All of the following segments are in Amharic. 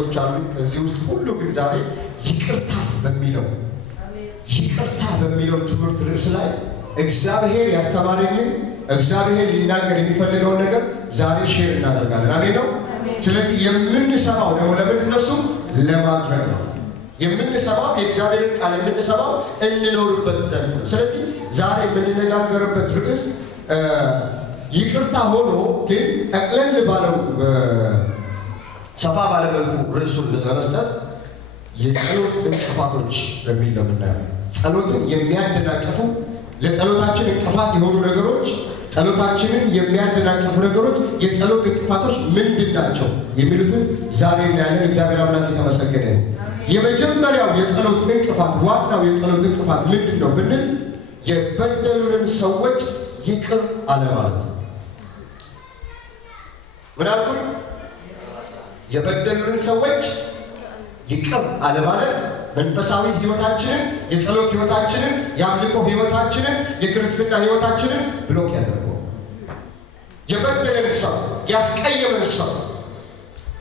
ርዕሶች አሉ። ከዚህ ውስጥ ሁሉ ግን ዛሬ ይቅርታ በሚለው ትምህርት ርዕስ ላይ እግዚአብሔር ያስተማረኝን እግዚአብሔር ሊናገር የሚፈልገውን ነገር ዛሬ ሼር እናደርጋለን። አሜን ነው። ስለዚህ የምንሰማው ደግሞ ለምንድን ነው? እሱም ለማድረግ ነው። የምንሰማው የእግዚአብሔርን ቃል የምንሰማው እንኖርበት ዘንድ ነው። ስለዚህ ዛሬ የምንነጋገርበት ርዕስ ይቅርታ ሆኖ ግን ጠቅለል ባለው ሰፋ ባለ መልኩ ርዕሱን ለመስጠት የጸሎት እንቅፋቶች በሚል ነው የምናየው። ጸሎትን የሚያደናቅፉ ለጸሎታችን እንቅፋት የሆኑ ነገሮች፣ ጸሎታችንን የሚያደናቅፉ ነገሮች፣ የጸሎት እንቅፋቶች ምንድን ናቸው የሚሉትን ዛሬ እናያለን። እግዚአብሔር አምላክ የተመሰገነ ነው። የመጀመሪያው የጸሎት እንቅፋት፣ ዋናው የጸሎት እንቅፋት ምንድን ነው ብንል የበደሉንን ሰዎች ይቅር አለማለት ነው። ምን አልኩኝ? የበደሉንን ሰዎች ይቅር አለማለት መንፈሳዊ ሕይወታችንን፣ የጸሎት ሕይወታችንን፣ የአምልኮ ሕይወታችንን፣ የክርስትና ሕይወታችንን ብሎክ ያደርገዋል። የበደለን ሰው፣ ያስቀየመን ሰው፣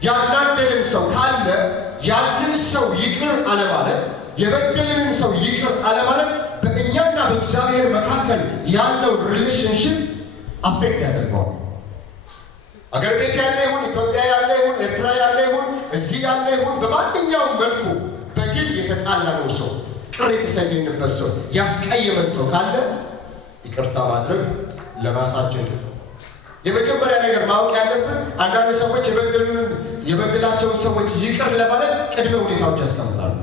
ያናደለን ሰው ካለ ያንን ሰው ይቅር አለማለት፣ የበደለንን ሰው ይቅር አለማለት በእኛና በእግዚአብሔር መካከል ያለው ሪሌሽንሽፕ አፌክት ያደርገዋል። አገር ቤት ያለ ይሁን፣ ኢትዮጵያ ያለ ይሁን፣ ኤርትራ ያለ ይሁን፣ እዚህ ያለ ይሁን፣ በማንኛውም መልኩ በግል የተጣላነው ሰው፣ ቅር የተሰኘንበት ሰው፣ ያስቀየመን ሰው ካለ ይቅርታ ማድረግ ለራሳችን የመጀመሪያ ነገር ማወቅ ያለብን። አንዳንድ ሰዎች የበደላቸውን ሰዎች ይቅር ለማለት ቅድመ ሁኔታዎች ያስቀምጣሉ።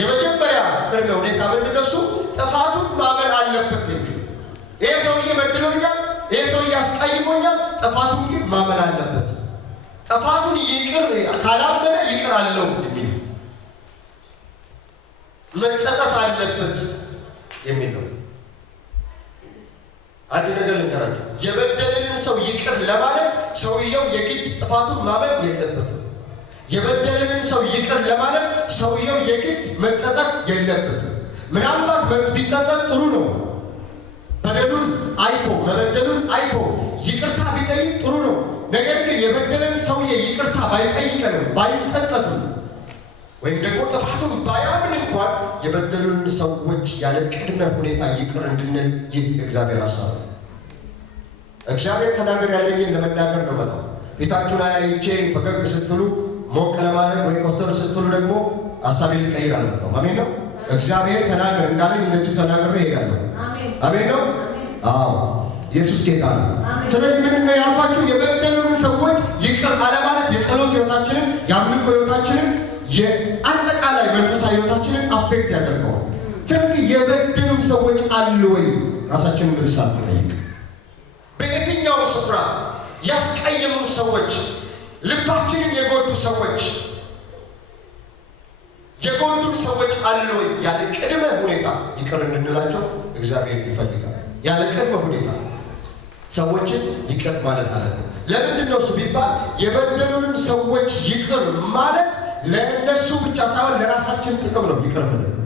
የመጀመሪያ ቅድመ ሁኔታ ምንድን ነው? እሱ ጥፋቱን ማመን አለበት የሚል ይሄ ሰውዬ በድሎኛል፣ ይሄ ሰውዬ አስቀይሞኛል፣ ጥፋቱን ግን ማመን አለበት። ጥፋቱን ይቅር ካላመነ ይቅር አለው የሚል መጸጸት አለበት የሚል ነው። አንድ ነገር ልንገራችሁ፣ የበደለንን ሰው ይቅር ለማለት ሰውየው የግድ ጥፋቱን ማመን የለበትም። የበደለንን ሰው ይቅር ለማለት ሰውየው የግድ መጸጸት የለበትም። ምናልባት ቢጸጸት ጥሩ ነው። በደሉን አይቶ መበደሉን አይቶ ይቅርታ ቢጠይቅ ጥሩ ነው። ነገር ግን የበደለን ሰውዬ ይቅርታ ባይጠይቀንም ባይጸጸትም ወይም ደግሞ ጥፋቱን ባያምን እንኳን የበደሉን ሰዎች ያለ ቅድመ ሁኔታ ይቅር እንድንል ይህ እግዚአብሔር ሀሳብ ነው። እግዚአብሔር ተናገር ያለኝን ለመናገር ነው መጣው። ፊታችሁን አይቼ ፈገግ ስትሉ ሞቅ ለማለት ወይ ኮስተር ስትሉ ደግሞ ሀሳቤን ልቀይር አልመጣሁም። አሜን ነው። እግዚአብሔር ተናገር እንዳለኝ እንደዚሁ ተናግሬ እሄዳለሁ። አሜን ነው። አዎ ኢየሱስ ጌታ ነው። ስለዚህ ምንድን ነው ያልኳችሁ? የበደሉን ሰዎች ይቅር አለማለት የጸሎት ሕይወታችንን፣ የአምልኮ ሕይወታችንን፣ የአጠቃላይ መንፈሳዊ ሕይወታችንን አፌክት ያደርገዋል። ስለዚህ የበደሉን ሰዎች አሉ ወይ? ራሳችንን በዚህ ሰዓት ጠይቅ። በየትኛው ስፍራ ያስቀየሙ ሰዎች፣ ልባችንን የጎዱ ሰዎች፣ የጎዱን ሰዎች አሉ ወይ? ያለ ቅድመ ሁኔታ ይቅር እንድንላቸው እግዚአብሔር ይፈልጋል። ያለ ቅድመ ሁኔታ ሰዎችን ይቅር ማለት አለብን። ለምንድን ነው እሱ ቢባል የበደሉንን ሰዎች ይቅር ማለት ለእነሱ ብቻ ሳይሆን ለራሳችን ጥቅም ነው። ይቅር ምንድን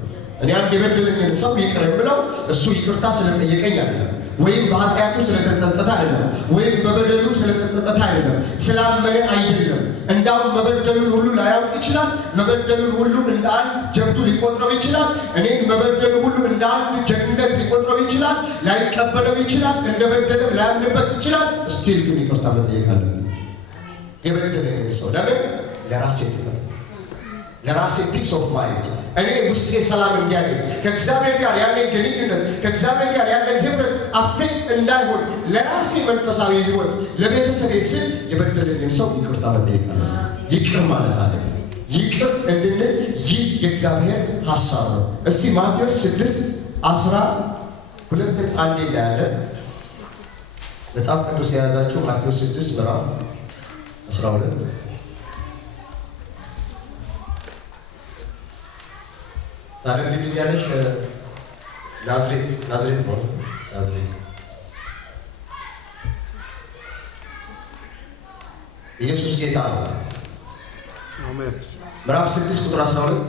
እኔ አንድ የበደለኝን ሰው ይቅር የምለው እሱ ይቅርታ ስለጠየቀኝ አይደለም፣ ወይም በኃጢአቱ ስለተጸጸተ አይደለም፣ ወይም በበደሉ ስለተጸጸተ አይደለም፣ ስላመነ አይደለም። እንዳውም መበደሉን ሁሉ ላያውቅ ይችላል። መበደሉን ሁሉ እንደ አንድ ጀብዱ ሊቆጥረው ይችላል። እኔን መበደሉ ሁሉ እንደ አንድ ጀግንነት ሊቆጥረው ይችላል። ላይቀበለው ይችላል። እንደ በደለም ላያምንበት ይችላል። ስቲል ግን ይቅርታ መጠየቅ አለብን። የበደለኝን ሰው ለምን? ለራሴ ጥቅም፣ ለራሴ ፒስ ኦፍ ማይንድ፣ እኔ ውስጤ ሰላም እንዲያገኝ፣ ከእግዚአብሔር ጋር ያለኝ ግንኙነት፣ ከእግዚአብሔር ጋር ያለኝ ህብረት አፌክት እንዳይሆን፣ ለራሴ መንፈሳዊ ህይወት፣ ለቤተሰቤ ስል የበደለኝን ሰው ይቅርታ መጠየቅ አለ። ይቅር ማለት አለ። ይቅር እንድንል ይህ የእግዚአብሔር ሀሳብ ነው። እስቲ ማቴዎስ 6:12 አንዴ እናያለን። መጽሐፍ ቅዱስ የያዛችሁ ማቴዎስ 6 ምዕራፍ 12 ታዲያ እንግዲህ ያለሽ ናዝሬት ነው። ናዝሬት ኢየሱስ ጌታ ነው። አሜን። ምዕራፍ 6 ቁጥር 12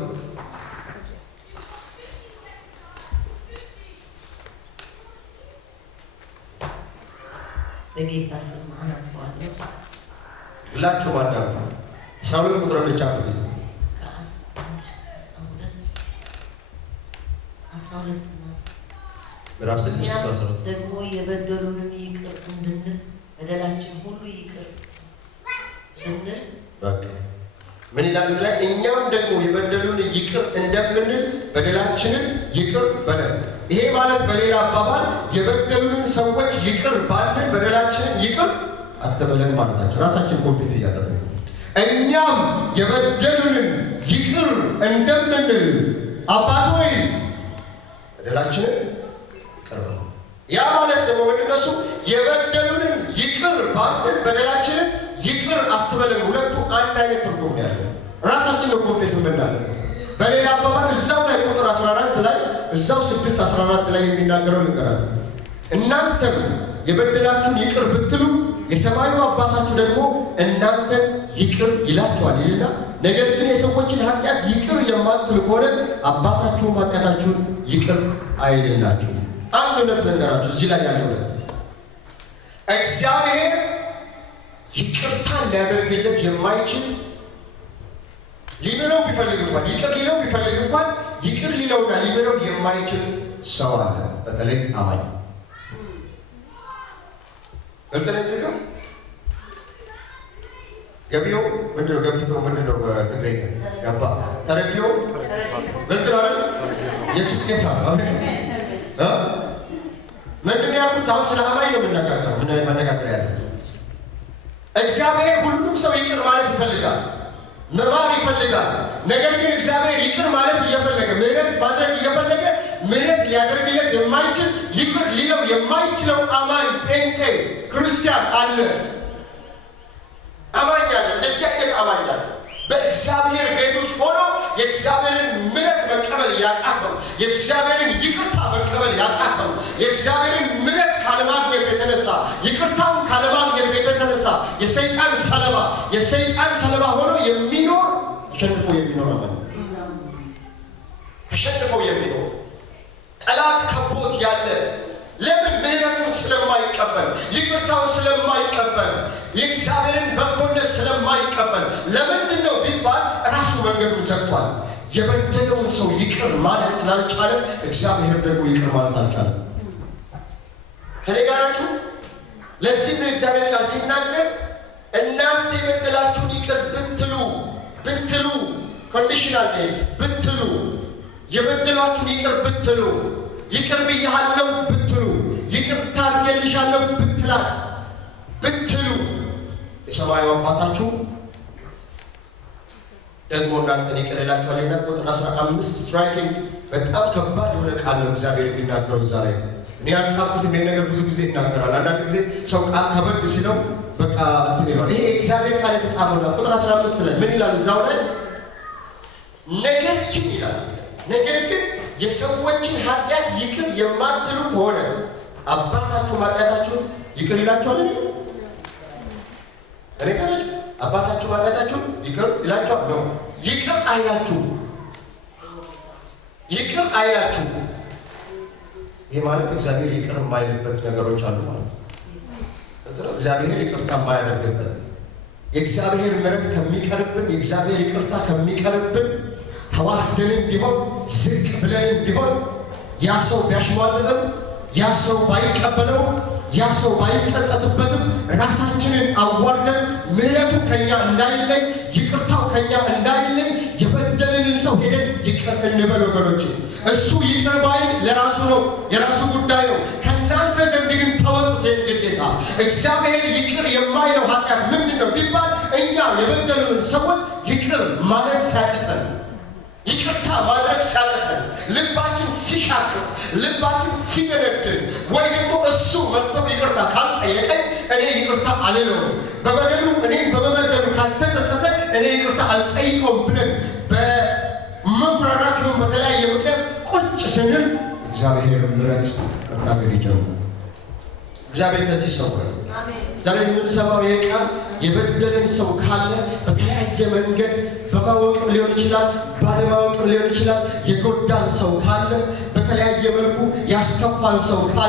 በጌታ ስም አነባለሁ። ሁላችሁ ባዳም 12 ቁጥር ብቻ ነው። ምዕራፍ 6 ደግሞ የበደሉንን ይቅር እንድንል በደላችን ሁሉ ይቅር እንድንል በቃ ምን ይላል እዚህ ላይ? እኛም ደግሞ የበደሉን ይቅር እንደምንል በደላችንን ይቅር በለን። ይሄ ማለት በሌላ አባባል የበደሉንን ሰዎች ይቅር ባልን በደላችንን ይቅር አትበለን ማለታቸው። ራሳችን ኮንፊስ እያደረግን እኛም የበደሉንን ይቅር እንደምንል አባት ሆይ በደላችንን ይቅር በለን። ያ ማለት ደግሞ ወደነሱ የበደሉንን ይቅር ባልን በደላችንን ይቅር አትበለን። ሁለቱ አንድ አይነት ትርጉም ያለው ራሳችን ነው ኮንፊስ የምናደርገው። በሌላ አባባል እዛው ላይ ቁጥር 14 ላይ እዛው 6:14 ላይ የሚናገረው ነገራችሁ እናንተም የበደላችሁን ይቅር ብትሉ የሰማዩ አባታችሁ ደግሞ እናንተን ይቅር ይላችኋል ይልና፣ ነገር ግን የሰዎችን ኃጢአት ይቅር የማትሉ ከሆነ አባታችሁም ኃጢአታችሁን ይቅር አይልላችሁም። አንድ እውነት ነገራችሁ እዚህ ላይ ያለው እግዚአብሔር ይቅርታን ሊያደርግለት የማይችል ሊምረው ቢፈልግ እንኳን ይቅር ሊለው ቢፈልግ እንኳን ይቅር ሊለውና ሊምረው የማይችል ሰው አለ። በተለይ አማኝ ግልጽ ነው። እዚህ ጋር ገቢዮ ምንድነው? ገብቶ ምንድነው? በትግርኛ ገባ ተረዲዮ ግልጽ ነው አይደል? ኢየሱስ ጌታ ምንድነው ያልኩት? አሁን ስለ አማኝ ነው የምንነጋገረው። ምን መነጋገር ያለ እግዚአብሔር ሁሉንም ሰው ይቅር ማለት ይፈልጋል፣ መማር ይፈልጋል። ነገር ግን እግዚአብሔር ይቅር ማለት እየፈለገ ምህረት ማድረግ እየፈለገ ምህረት ሊያደርግለት የማይችል ይቅር ሊለው የማይችለው አማኝ ጴንጤ ክርስቲያን አለ። አማኝ አለ። እንደዚህ አይነት አማኝ አለ። በእግዚአብሔር ቤቶች ሆኖ የእግዚአብሔርን ምህረት መቀበል ያቃተው፣ የእግዚአብሔርን ይቅርታ መቀበል ያቃተው፣ የእግዚአብሔርን ምህረት ካለማግኘት የተነሳ ይቅርታውን ካለማግኘት የተነሳ የሰይጣን ሰለባ ሆኖ የሚኖር ተሸንፎ የሚኖር አማኝ ተሸንፎ የሚኖር ጠላት ከቦት ያለ ለምን? ምህረቱን ስለማይቀበል፣ ይቅርታውን ስለማይቀበል፣ የእግዚአብሔርን በጎነት ስለማይቀበል። ለምንድን ነው ቢባል ራሱ መንገዱን ዘግቷል። የበደለውን ሰው ይቅር ማለት ስላልቻለ እግዚአብሔር ደግሞ ይቅር ማለት አልቻለም። ከኔ ጋር ናችሁ? ለዚህ ነው እግዚአብሔር ቃል ሲናገር እናንተ የበደላችሁን ይቅር ብትሉ ኮንዲሽናል ብትሉ፣ የበደላችሁን ይቅር ብትሉ፣ ይቅር ብያለሁ ብትሉ፣ ይቅርታ አድርጌልሻለሁ ብትሉ የሰማዩ አባታችሁ ደግሞ እናንተን ይቅር ይላችኋል። እና ቁጥር 15 ስትራይኪንግ በጣም ከባድ የሆነ ቃል ነው እግዚአብሔር የሚናገረው እዛ ላይ። እኔ ያልጻፍኩት ይሄ ነገር ብዙ ጊዜ ይናገራል። አንዳንድ ጊዜ ሰው ቃል ከበድ ሲለው በቃ እንትን ይላል። ይሄ እግዚአብሔር ቃል የተጻፈው ነው። ቁጥር 15 ላይ ምን ይላል? እዛው ላይ ነገር ግን የሰዎችን ኃጢአት ይቅር የማትሉ ከሆነ አባታችሁ ኃጢአታችሁን ይቅር ይላችኋል። እኔ ካለች አባታችሁ ኃጢአታችሁን ይቅር ይላችኋል ነው። ይቅር አይላችሁ። ይሄ ማለት እግዚአብሔር ይቅር የማይልበት ነገሮች አሉ ማለት ነው። እግዚአብሔር ይቅርታ የማያደርግበት የእግዚአብሔር ምሕረት ከሚቀርብን የእግዚአብሔር ይቅርታ ከሚቀርብን ተዋርደንም ቢሆን ዝቅ ብለንም ቢሆን ያ ሰው ቢያሽሟጥጥም ያ ሰው ባይቀበለው ያ ሰው ባይጸጸትበትም ራሳችንን አዋርደን ምሕረቱ ከኛ እንዳይለይ ይቅርታው ከኛ እንዳይለይ የበደልንን ሰው ሄደን ይቅር እንበል ወገኖች። እሱ ይቅር ባይ ለራሱ ነው፣ የራሱ ጉዳይ ነው። ከእናንተ ዘንድ ግን ተወጡት ይህን ግዴታ። እግዚአብሔር ይቅር የማይለው ኃጢአት ምንድን ነው ቢባል እኛ የበደሉንን ሰዎች ይቅር ማለት ሲያቅተን፣ ይቅርታ ማድረግ ሲያቅተን፣ ልባችን ሲሻክር፣ ልባችን ሲገነድን፣ ወይ ደግሞ እሱ መጥቶ ይቅርታ ካልጠየቀኝ እኔ ይቅርታ አልለውም፣ በበደሉ እኔም በመበደሉ ካልተጸጸተ እኔ ይቅርታ አልጠይቀውም ብለን በመኩራራት ይሁን በተለያየ ምክንያት ቁጭ ስንል እግዚአብሔር ምሕረት መናገር ይጀምራል። እግዚአብሔር እንደዚህ ይሰውራል። ዛሬ የምንሰማው ይሄ ቃል የበደለን ሰው ካለ በተለያየ መንገድ በማወቅም ሊሆን ይችላል፣ ባለማወቅም ሊሆን ይችላል። የጎዳን ሰው ካለ በተለያየ መልኩ ያስከፋን ሰው ካለ